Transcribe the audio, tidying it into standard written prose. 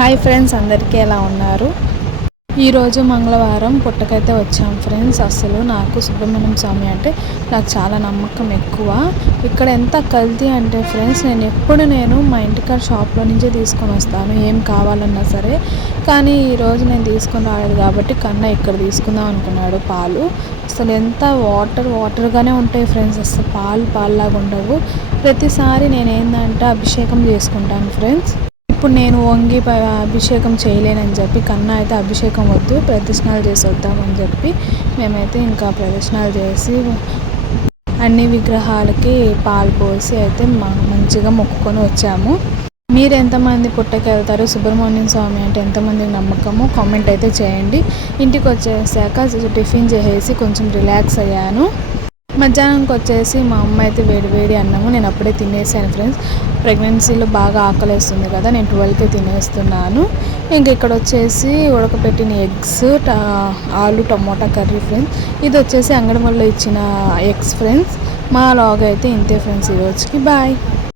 Hi friends, అందరికీ ఎలా ఉన్నారు? ఈరోజు మంగళవారం పుట్టకైతే వచ్చాం ఫ్రెండ్స్. అసలు నాకు సుబ్రహ్మణ్యం స్వామి అంటే నాకు చాలా నమ్మకం ఎక్కువ. ఇక్కడ ఎంత కల్తీ అంటే ఫ్రెండ్స్, నేను మా ఇంటికాడ షాప్లో నుంచే తీసుకొని వస్తాను ఏం కావాలన్నా సరే. కానీ ఈరోజు నేను తీసుకొని రాలేదు కాబట్టి కన్నా ఇక్కడ తీసుకుందాం అనుకున్నాడు పాలు. అసలు ఎంత వాటర్గానే ఉంటాయి ఫ్రెండ్స్, అసలు పాల్లాగా ఉండవు. ప్రతిసారి నేను ఏంటంటే అభిషేకం చేసుకుంటాను ఫ్రెండ్స్. ఇప్పుడు నేను వంగి అభిషేకం చేయలేనని చెప్పి కన్నా అయితే అభిషేకం వద్దు, ప్రదక్షిణాలు చేసి వద్దామని చెప్పి మేమైతే ఇంకా ప్రదక్షిణాలు చేసి అన్ని విగ్రహాలకి పాలు పోసి అయితే మంచిగా మొక్కుకొని వచ్చాము. మీరు ఎంతమంది పుట్టకి వెళ్తారు? సుబ్రహ్మణ్యం స్వామి అంటే ఎంతమందికి నమ్మకము కామెంట్ అయితే చేయండి. ఇంటికి వచ్చేసాక టిఫిన్ చేసేసి కొంచెం రిలాక్స్ అయ్యాను. మధ్యాహ్నంకి వచ్చేసి మా అమ్మ అయితే వేడి అన్నము నేను అప్పుడే తినేసాను ఫ్రెండ్స్. ప్రెగ్నెన్సీలో బాగా ఆకలిస్తుంది కదా, నేను 12కే తినేస్తున్నాను. ఇంకా ఇక్కడ వచ్చేసి ఉడకపెట్టిన ఎగ్స్, ఆలు టమోటా కర్రీ ఫ్రెండ్స్. ఇది వచ్చేసి అంగడి వల్ల ఇచ్చిన ఎగ్స్ ఫ్రెండ్స్. మా లాగ్ అయితే ఇంతే ఫ్రెండ్స్, ఈరోజుకి బాయ్.